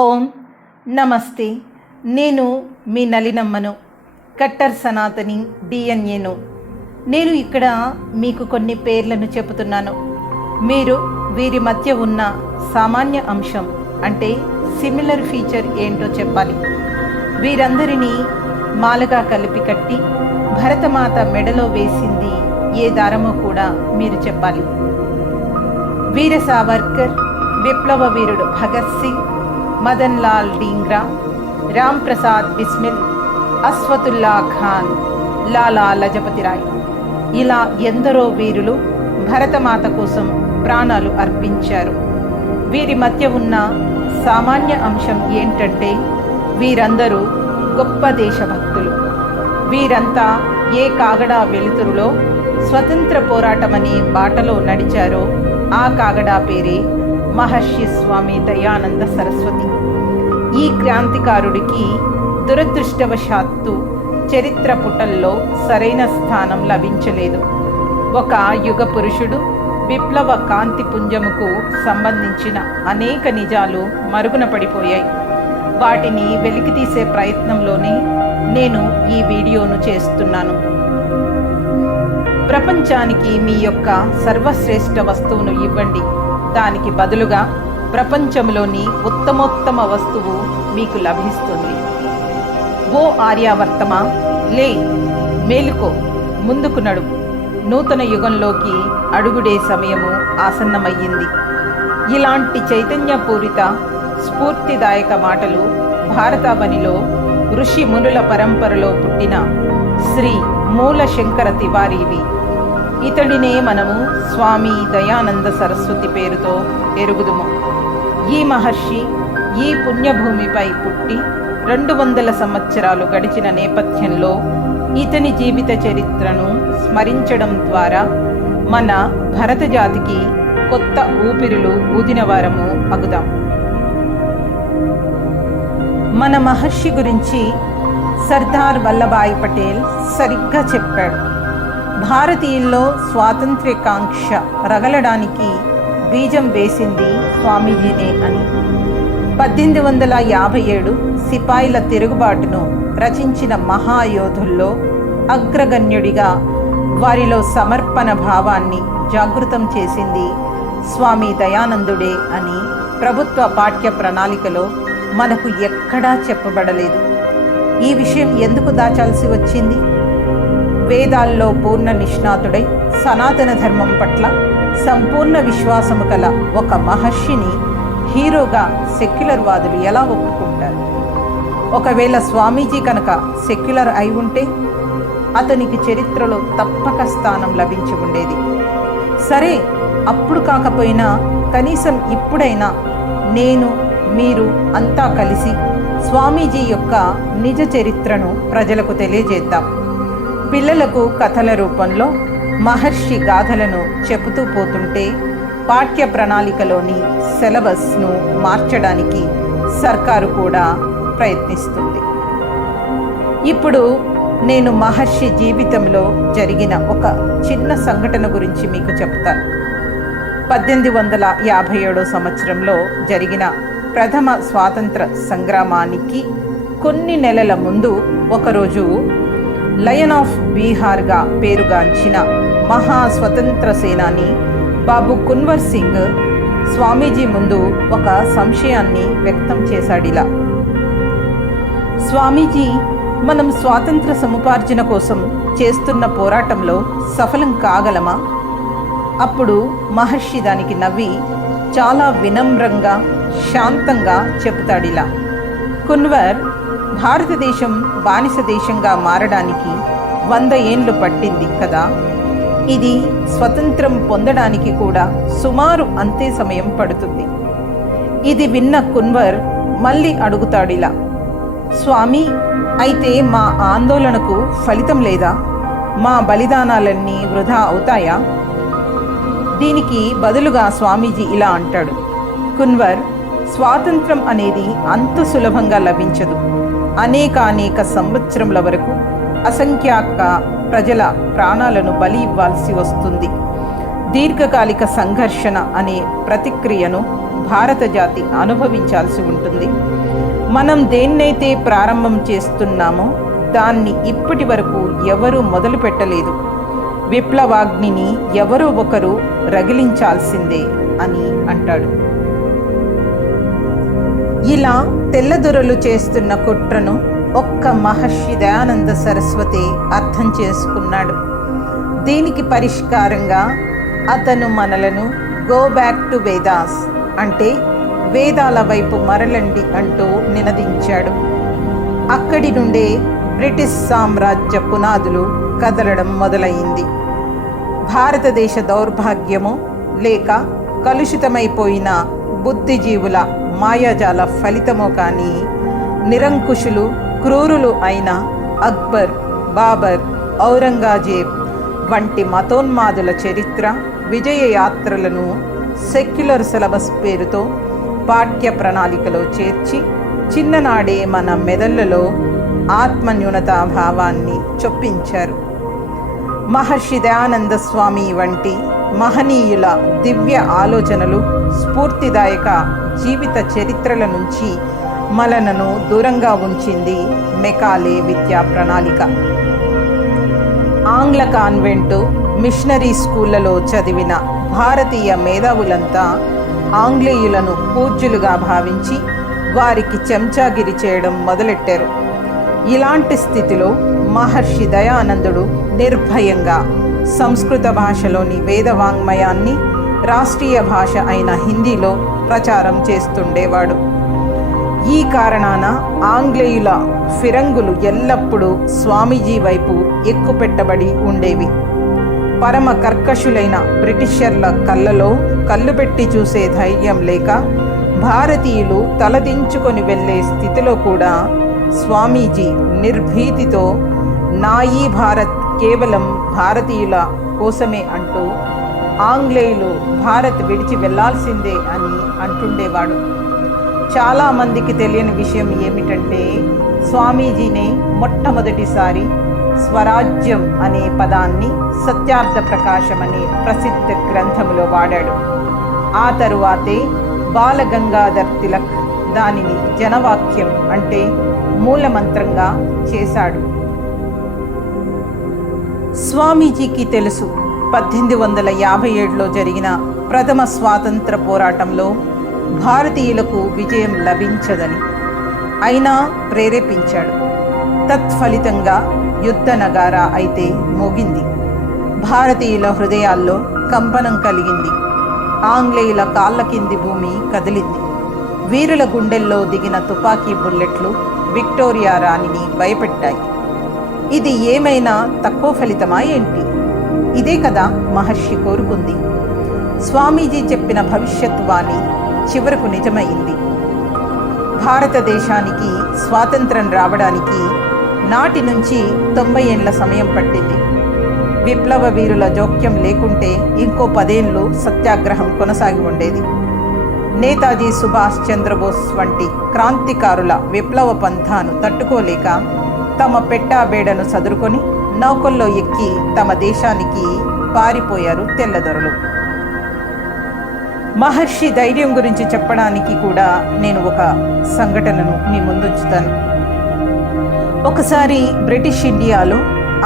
ఓం నమస్తే. నేను మీ నలినమ్మను, కట్టర్ సనాతని డిఎన్ఏను. నేను ఇక్కడ మీకు కొన్ని పేర్లను చెబుతున్నాను. మీరు వీరి మధ్య ఉన్న సామాన్య అంశం అంటే సిమిలర్ ఫీచర్ ఏంటో చెప్పాలి. వీరందరినీ మాలగా కలిపి కట్టి భరతమాత మెడలో వేసింది ఏ దారమో కూడా మీరు చెప్పాలి. వీర సావర్కర్, విప్లవ వీరుడు భగత్ సింగ్, మదన్ లాల్ డింగ్రా, రామ్ ప్రసాద్ బిస్మిల్, అస్వతుల్లా ఖాన్, లాలా లజపతి రాయ్, ఇలా ఎందరో వీరులు భరతమాత కోసం ప్రాణాలు అర్పించారు. వీరి మధ్య ఉన్న సామాన్య అంశం ఏంటంటే వీరందరూ గొప్ప దేశభక్తులు. వీరంతా ఏ కాగడా వెలుతురులో స్వతంత్ర పోరాటమనే బాటలో నడిచారో ఆ కాగడా పేరే మహర్షి స్వామి దయానంద సరస్వతి. ఈ క్రాంతికారుడికి దురదృష్టవశాత్తు చరిత్ర పుటల్లో సరైన స్థానం లభించలేదు. ఒక యుగ పురుషుడు, విప్లవ కాంతి పుంజముకు సంబంధించిన అనేక నిజాలు మరుగున పడిపోయాయి. వాటిని వెలికితీసే ప్రయత్నంలోనే నేను ఈ వీడియోను చేస్తున్నాను. ప్రపంచానికి మీ యొక్క సర్వశ్రేష్ఠ వస్తువును ఇవ్వండి. దానికి బదులుగా ప్రపంచంలోని ఉత్తమోత్తమ వస్తువు మీకు లభిస్తుంది. ఓ ఆర్యావర్తమా, లే, మేలుకో, ముందుకు నడు. నూతన యుగంలోకి అడుగుడే సమయము ఆసన్నమయ్యింది. ఇలాంటి చైతన్యపూరిత స్ఫూర్తిదాయక మాటలు భారతావనిలో ఋషి మునుల పరంపరలో పుట్టిన శ్రీ మూల శంకర తివారీవి. ఇతడినే మనము స్వామి దయానంద సరస్వతి పేరుతో ఎరుగుదుము. ఈ మహర్షి ఈ పుణ్యభూమిపై పుట్టి 200 సంవత్సరాలు గడిచిన నేపథ్యంలో ఇతని జీవిత చరిత్రను స్మరించడం ద్వారా మన భరత జాతికి కొత్త ఊపిరులు ఊదినవారము అగుదాం. మన మహర్షి గురించి సర్దార్ వల్లభాయ్ పటేల్ సరిగ్గా చెప్పాడు. భారతీయుల్లో స్వాతంత్ర్యకాంక్ష రగలడానికి బీజం వేసింది స్వామీజీనే అని. 1857 సిపాయిల తిరుగుబాటును రచించిన మహాయోధుల్లో అగ్రగణ్యుడిగా వారిలో సమర్పణ భావాన్ని జాగృతం చేసింది స్వామి దయానందుడే అని ప్రభుత్వ పాఠ్య ప్రణాళికలో మనకు ఎక్కడా చెప్పబడలేదు. ఈ విషయం ఎందుకు దాచాల్సి వచ్చింది? వేదాల్లో పూర్ణ నిష్ణాతుడై సనాతన ధర్మం పట్ల సంపూర్ణ విశ్వాసము కల ఒక మహర్షిని హీరోగా సెక్యులర్ వాదులు ఎలా ఒప్పుకుంటారు? ఒకవేళ స్వామీజీ కనుక సెక్యులర్ అయి ఉంటే అతనికి చరిత్రలో తప్పక స్థానం లభించి ఉండేది. సరే, అప్పుడు కాకపోయినా కనీసం ఇప్పుడైనా నేను, మీరు అంతా కలిసి స్వామీజీ యొక్క నిజ చరిత్రను ప్రజలకు తెలియజేద్దాం. పిల్లలకు కథల రూపంలో మహర్షి గాథలను చెబుతూ పోతుంటే పాఠ్య ప్రణాళికలోని సిలబస్ను మార్చడానికి సర్కారు కూడా ప్రయత్నిస్తుంది. ఇప్పుడు నేను మహర్షి జీవితంలో జరిగిన ఒక చిన్న సంఘటన గురించి మీకు చెప్తాను. 1857 సంవత్సరంలో జరిగిన ప్రథమ స్వాతంత్ర సంగ్రామానికి కొన్ని నెలల ముందు ఒకరోజు లయన్ ఆఫ్ బీహార్గా పేరుగాంచిన మహా స్వతంత్ర సేనాని బాబు కున్వర్ సింగ్ స్వామీజీ ముందు ఒక సంశయాన్ని వ్యక్తం చేశాడిలా: స్వామీజీ, మనం స్వాతంత్ర సముపార్జన కోసం చేస్తున్న పోరాటంలో సఫలం కాగలమా? అప్పుడు మహర్షి దానికి నవ్వి చాలా వినమ్రంగా, శాంతంగా చెబుతాడిలా: కున్వర్, భారతదేశం బానిస దేశంగా మారడానికి 100 ఏండ్లు పట్టింది కదా. ఇది స్వతంత్రం పొందడానికి కూడా సుమారు అంతే సమయం పడుతుంది. ఇది విన్న కున్వర్ మళ్ళీ అడుగుతాడిలా: స్వామి, అయితే మా ఆందోళనకు ఫలితం లేదా? మా బలిదానాలన్నీ వృధా అవుతాయా? దీనికి బదులుగా స్వామీజీ ఇలా అంటాడు: కున్వర్, స్వాతంత్రం అనేది అంత సులభంగా లభించదు. అనేక సంవత్సరముల వరకు అసంఖ్యాక ప్రజల ప్రాణాలను బలి ఇవ్వాల్సి వస్తుంది. దీర్ఘకాలిక సంఘర్షణ అనే ప్రతిక్రియను భారత జాతి అనుభవించాల్సి ఉంటుంది. మనం దేన్నైతే ప్రారంభం చేస్తున్నామో దాన్ని ఇప్పటి వరకు ఎవరూ మొదలు పెట్టలేదు. విప్లవాగ్నిని ఎవరో ఒకరు రగిలించాల్సిందే అని అంటాడు. ఇలా తెల్లదొరలు చేస్తున్న కుట్రను ఒక్క మహర్షి దయానంద సరస్వతి అర్థం చేసుకున్నాడు. దీనికి పరిష్కారంగా అతను మనలను గో బ్యాక్ టు వేదాస్ అంటే వేదాల వైపు మరలండి అంటూ నినదించాడు. అక్కడి నుండే బ్రిటిష్ సామ్రాజ్య పునాదులు కదలడం మొదలైంది. భారతదేశ దౌర్భాగ్యము లేక కలుషితమైపోయిన బుద్ధిజీవుల మాయాజాల ఫలితమో కానీ నిరంకుశులు క్రూరులు అయిన అక్బర్, బాబర్, ఔరంగజేబ్ వంటి మతోన్మాదుల చరిత్ర విజయ యాత్రలను సెక్యులర్ సిలబస్ పేరుతో పాఠ్య ప్రణాళికలో చేర్చి చిన్ననాడే మన మెదళ్లలో ఆత్మన్యూనతా భావాన్ని చొప్పించారు. మహర్షి దయానంద స్వామి వంటి మహనీయుల దివ్య ఆలోచనలు, స్ఫూర్తిదాయక జీవిత చరిత్రల నుంచి మనలను దూరంగా ఉంచింది మెకాలే విద్యా ప్రణాళిక. ఆంగ్ల కాన్వెంటు, మిషనరీ స్కూళ్లలో చదివిన భారతీయ మేధావులంతా ఆంగ్లేయులను పూజ్యులుగా భావించి వారికి చెంచాగిరి చేయడం మొదలెట్టారు. ఇలాంటి స్థితిలో మహర్షి దయానందుడు నిర్భయంగా సంస్కృత భాషలోని వేదవాంగ్మయాన్ని రాష్ట్రీయ భాష అయిన హిందీలో ప్రచారం చేస్తుండేవాడు. ఈ కారణాన ఆంగ్లేయుల ఫిరంగులు ఎల్లప్పుడూ స్వామీజీ వైపు ఎక్కుపెట్టబడి ఉండేవి. పరమ కర్కశులైన బ్రిటిషర్ల కళ్ళలో కళ్ళు పెట్టి చూసే ధైర్యం లేక భారతీయులు తలదించుకొని వెళ్ళే స్థితిలో కూడా స్వామీజీ నిర్భీతితో నా ఈ భారత్ కేవలం భారతీయుల కోసమే అంటూ ఆంగ్లేయులు భారత్ విడిచి వెళ్లాల్సిందే అని అంటుండేవాడు. చాలామందికి తెలియని విషయం ఏమిటంటే స్వామీజీనే మొట్టమొదటిసారి స్వరాజ్యం అనే పదాన్ని సత్యార్థ ప్రకాశం అనే ప్రసిద్ధ గ్రంథములో వాడాడు. ఆ తరువాతే బాలగంగాధర్ తిలక్ దానిని జనవాక్యం అంటే మూలమంత్రంగా చేశాడు. స్వామీజీకి తెలుసు 1857లో జరిగిన ప్రథమ స్వాతంత్ర పోరాటంలో భారతీయులకు విజయం లభించదని. అయినా ప్రేరేపించాడు. తత్ఫలితంగా యుద్ధ నగారా అయితే మోగింది. భారతీయుల హృదయాల్లో కంపనం కలిగింది. ఆంగ్లేయుల కాళ్ళ కింది భూమి కదిలింది. వీరుల గుండెల్లో దిగిన తుపాకీ బుల్లెట్లు విక్టోరియా రాణిని భయపెట్టాయి. ఇది ఏమైనా తక్కువ ఫలితమా ఏంటి? ఇదే కదా మహర్షి కోరుకుంది. స్వామీజీ చెప్పిన భవిష్యత్ వాణి చివరకు నిజమైంది. భారతదేశానికి స్వాతంత్రం రావడానికి నాటి నుంచి 90 ఏళ్ల సమయం పట్టింది. విప్లవ వీరుల జోక్యం లేకుంటే ఇంకో 10 ఏళ్ళు సత్యాగ్రహం కొనసాగి ఉండేది. నేతాజీ సుభాష్ చంద్రబోస్ వంటి క్రాంతికారుల విప్లవ పంథాను తట్టుకోలేక తమ పెట్టాబేడను సదురుకొని నౌకల్లో ఎక్కి తమ దేశానికి పారిపోయారు తెల్లదొరలు. మహర్షి ధైర్యం గురించి చెప్పడానికి కూడా నేను ఒక సంఘటనను మీ ముందుంచుతాను. ఒకసారి బ్రిటిష్ ఇండియాలో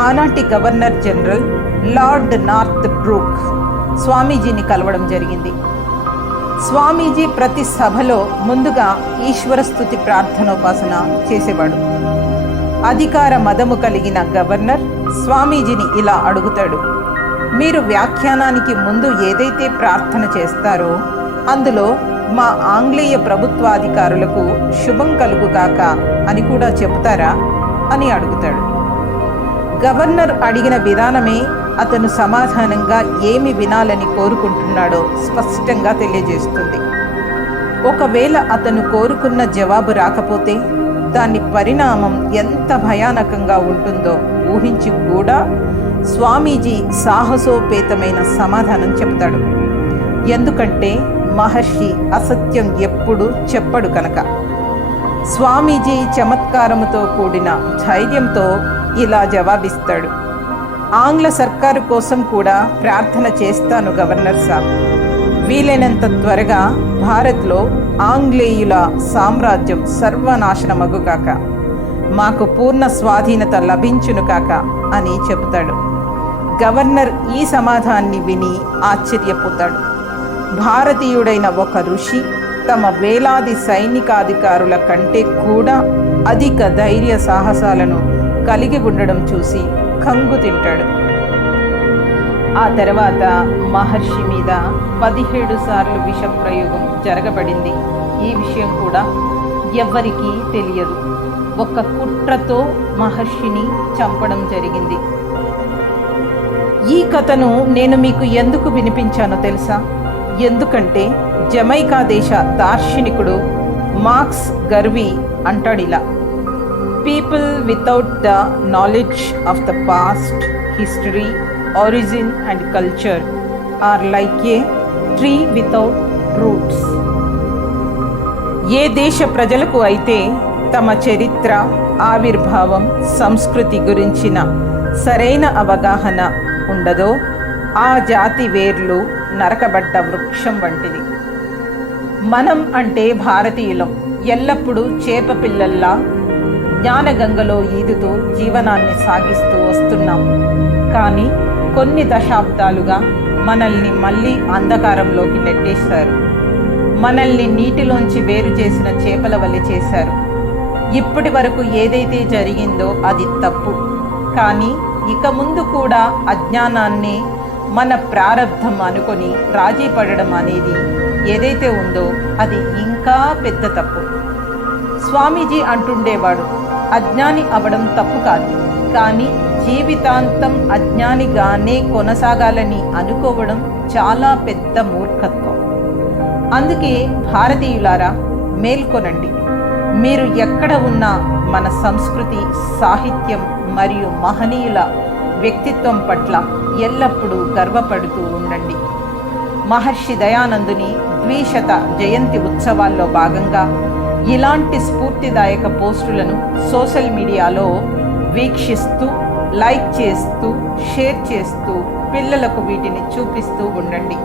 ఆనాటి governor general lord Northbrook స్వామీజీని కలవడం జరిగింది. స్వామీజీ ప్రతి సభలో ముందుగా ఈశ్వర స్తుతి ప్రార్థనోపాసన చేసేవాడు. అధికార మదము కలిగిన గవర్నర్ స్వామీజీని ఇలా అడుగుతాడు, మీరు వ్యాఖ్యానానికి ముందు ఏదైతే ప్రార్థన చేస్తారో అందులో మా ఆంగ్లేయ ప్రభుత్వాధికారులకు శుభం కలుగుగాక అని కూడా చెబుతారా అని అడుగుతాడు. గవర్నర్ అడిగిన విధానమే అతను సమాధానంగా ఏమి వినాలని కోరుకుంటున్నాడో స్పష్టంగా తెలియజేస్తుంది. ఒకవేళ అతను కోరుకున్న జవాబు రాకపోతే దాని పరిణామం ఎంత భయానకంగా ఉంటుందో ఊహించి కూడా స్వామీజీ సాహసోపేతమైన సమాధానం చెబుతాడు. ఎందుకంటే మహర్షి అసత్యం ఎప్పుడు చెప్పడు కనుక. స్వామీజీ చమత్కారముతో కూడిన ధైర్యంతో ఇలా జవాబిస్తాడు, ఆంగ్ల సర్కారు కోసం కూడా ప్రార్థన చేస్తాను గవర్నర్ సాబ్. వీలైనంత త్వరగా భారత్లో ఆంగ్లేయుల సామ్రాజ్యం సర్వనాశనమగు కాక, మాకు పూర్ణ స్వాధీనత లభించును కాక అని చెబుతాడు. గవర్నర్ ఈ సమాధానాన్ని విని ఆశ్చర్యపోతాడు. భారతీయుడైన ఒక ఋషి తమ వేలాది సైనికాధికారుల కంటే కూడా అధిక ధైర్య సాహసాలను కలిగి ఉండడం చూసి కంగు తింటాడు. ఆ తర్వాత మహర్షి మీద 17 సార్లు విషప్రయోగం జరగబడింది. ఈ విషయం కూడా ఎవ్వరికీ తెలియదు. ఒక కుట్రతో మహర్షిని చంపడం జరిగింది. ఈ కథను నేను మీకు ఎందుకు వినిపించానో తెలుసా? ఎందుకంటే జమైకా దేశ దార్శనికుడు మార్క్స్ గర్వీ అంటాడిలా: people without the knowledge of the past, history, origin and culture are like a tree without roots. ఏ దేశ ప్రజలకు అయితే తమ చరిత్ర, ఆవిర్భావం, సంస్కృతి గురించిన సరైన అవగాహన ఉండదో ఆ జాతి వేర్లు నరకబడ్డ వృక్షం వంటిది. మనం అంటే భారతీయులం ఎల్లప్పుడూ చేప పిల్లల్లా జ్ఞానగంగలో ఈదుతూ జీవనాన్ని సాగిస్తూ వస్తున్నాం. కానీ కొన్ని దశాబ్దాలుగా మనల్ని మళ్ళీ అంధకారంలోకి నెట్టేశారు. మనల్ని నీటిలోంచి వేరు చేసిన చేపల వలె చేశారు. ఇప్పటి వరకు ఏదైతే జరిగిందో అది తప్పు. కానీ ఇక ముందు కూడా అజ్ఞానాన్ని మన ప్రారబ్ధం అనుకొని రాజీ పడడం అనేది ఏదైతే ఉందో అది ఇంకా పెద్ద తప్పు. స్వామీజీ అంటుండేవాడు, అజ్ఞాని అవడం తప్పు కాదు, కానీ జీవితాంతం అజ్ఞానిగానే కొనసాగాలని అనుకోవడం చాలా పెద్ద మూర్ఖత్వం. అందుకే భారతీయులారా, మేల్కొనండి. మీరు ఎక్కడ ఉన్నా మన సంస్కృతి, సాహిత్యం మరియు మహనీయుల వ్యక్తిత్వం పట్ల ఎల్లప్పుడూ గర్వపడుతూ ఉండండి. మహర్షి దయానందుని 200వ జయంతి ఉత్సవాల్లో భాగంగా ఇలాంటి స్ఫూర్తిదాయక పోస్టులను సోషల్ మీడియాలో వీక్షిస్తూ, లైక్ చేస్తూ, షేర్ చేస్తూ పిల్లలకు వీటిని చూపిస్తూ ఉండండి.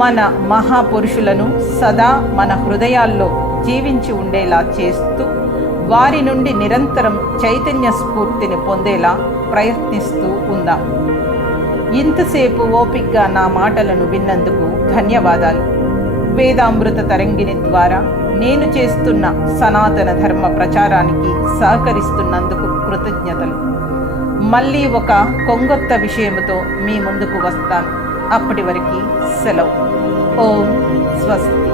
మన మహాపురుషులను సదా మన హృదయాల్లో జీవించి ఉండేలా చేస్తూ వారి నుండి నిరంతరం చైతన్య స్ఫూర్తిని పొందేలా ప్రయత్నిస్తూ ఉందాం. ఇంతసేపు ఓపికగా నా మాటలను విన్నందుకు ధన్యవాదాలు. వేదామృత తరంగిణి ద్వారా నేను చేస్తున్న సనాతన ధర్మ ప్రచారానికి సహకరిస్తున్నందుకు కృతజ్ఞతలు. మళ్ళీ ఒక కొంగొత్త విషయముతో మీ ముందుకు వస్తాను. అప్పటి వరకు సెలవు. ఓం స్వస్తి.